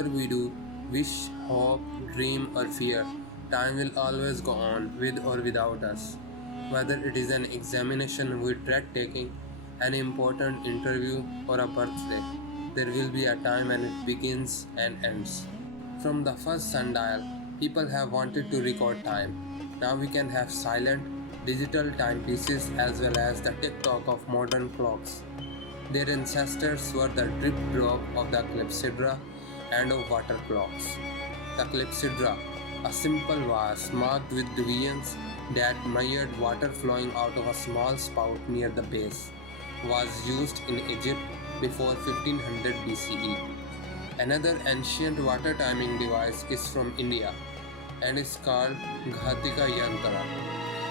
whatever we do, wish, hope, dream, or fear, time will always go on, with or without us. Whether it is an examination with dread taking, an important interview, or a birthday, there will be a time when it begins and ends. From the first sundial, people have wanted to record time. Now we can have silent, digital timepieces as well as the tick-tock of modern clocks. Their ancestors were the drip drop of the clepsydra and of water clocks. The clepsydra, a simple vase marked with divisions that measured water flowing out of a small spout near the base, was used in Egypt before 1500 BCE. Another ancient water timing device is from India and is called Ghatika Yantra.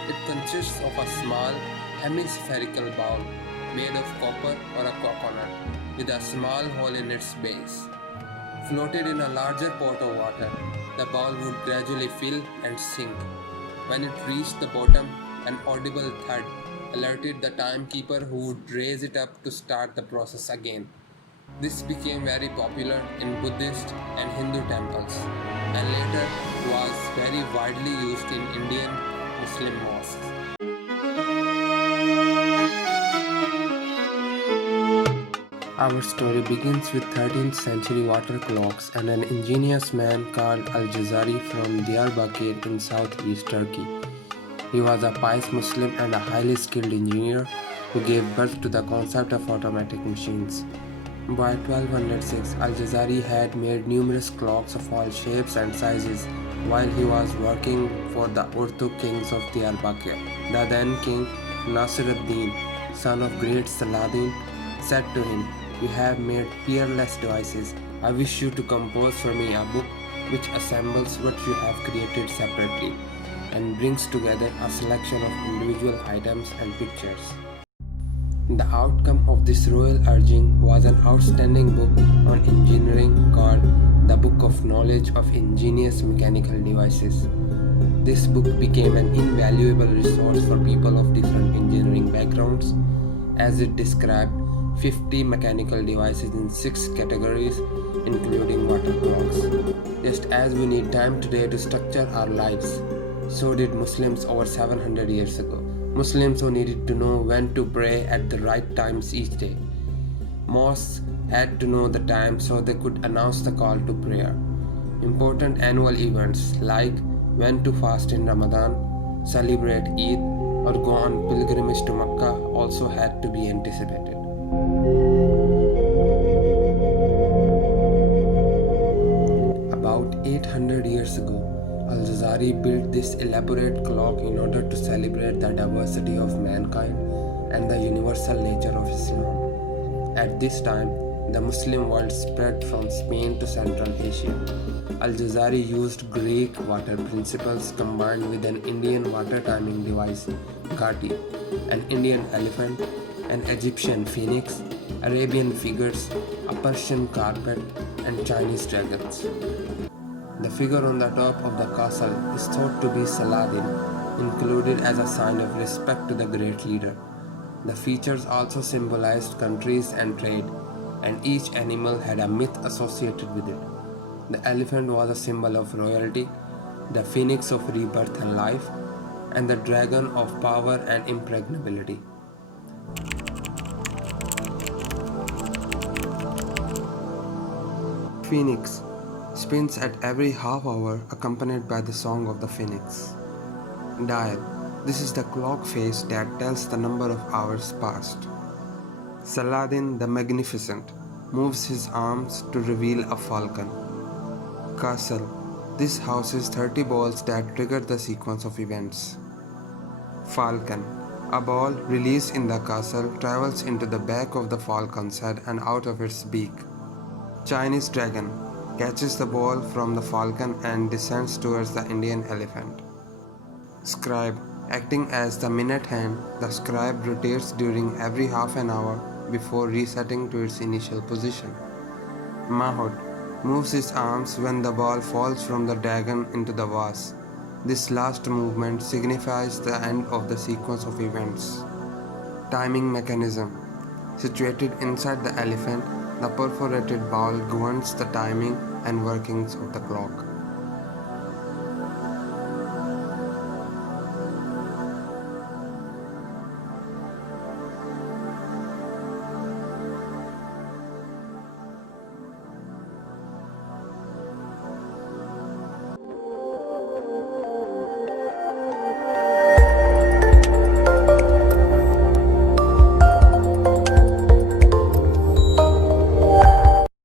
It consists of a small hemispherical bowl made of copper or a coconut with a small hole in its base. Floated in a larger pot of water, the bowl would gradually fill and sink. When it reached the bottom, an audible thud alerted the timekeeper who would raise it up to start the process again. This became very popular in Buddhist and Hindu temples and later was very widely used in Indian Muslim mosques. Our story begins with 13th century water clocks and an ingenious man called Al-Jazari from Diyarbakir in southeast Turkey. He was a pious Muslim and a highly skilled engineer who gave birth to the concept of automatic machines. By 1206, Al-Jazari had made numerous clocks of all shapes and sizes while he was working for the Urtuk kings of Diyarbakir. The then king Nasir-ad-Din, son of great Saladin, said to him, "You have made peerless devices. I wish you to compose for me a book which assembles what you have created separately and brings together a selection of individual items and pictures." The outcome of this royal urging was an outstanding book on engineering called The Book of Knowledge of Ingenious Mechanical Devices. This book became an invaluable resource for people of different engineering backgrounds, as it described 50 mechanical devices in 6 categories, including water clocks. Just as we need time today to structure our lives, so did Muslims over 700 years ago. Muslims who needed to know when to pray at the right times each day. Mosques had to know the time so they could announce the call to prayer. Important annual events like when to fast in Ramadan, celebrate Eid, or go on pilgrimage to Mecca also had to be anticipated. About 800 years ago, Al-Jazari built this elaborate clock in order to celebrate the diversity of mankind and the universal nature of Islam. At this time, the Muslim world spread from Spain to Central Asia. Al-Jazari used Greek water principles combined with an Indian water timing device, Ghati, an Indian elephant, an Egyptian phoenix, Arabian figures, a Persian carpet, and Chinese dragons. The figure on the top of the castle is thought to be Saladin, included as a sign of respect to the great leader. The features also symbolized countries and trade, and each animal had a myth associated with it. The elephant was a symbol of royalty, the phoenix of rebirth and life, and the dragon of power and impregnability. Phoenix spins at every half hour, accompanied by the song of the phoenix. Dial. This is the clock face that tells the number of hours passed. Saladin the Magnificent moves his arms to reveal a falcon. Castle. This houses 30 balls that trigger the sequence of events. Falcon. A ball released in the castle travels into the back of the falcon's head and out of its beak. Chinese dragon catches the ball from the falcon and descends towards the Indian elephant. Scribe. Acting as the minute hand, the scribe rotates during every half an hour before resetting to its initial position. Mahout moves his arms when the ball falls from the dragon into the vase. This last movement signifies the end of the sequence of events. Timing mechanism. Situated inside the elephant, The perforated bowl governs the timing and workings of the clock.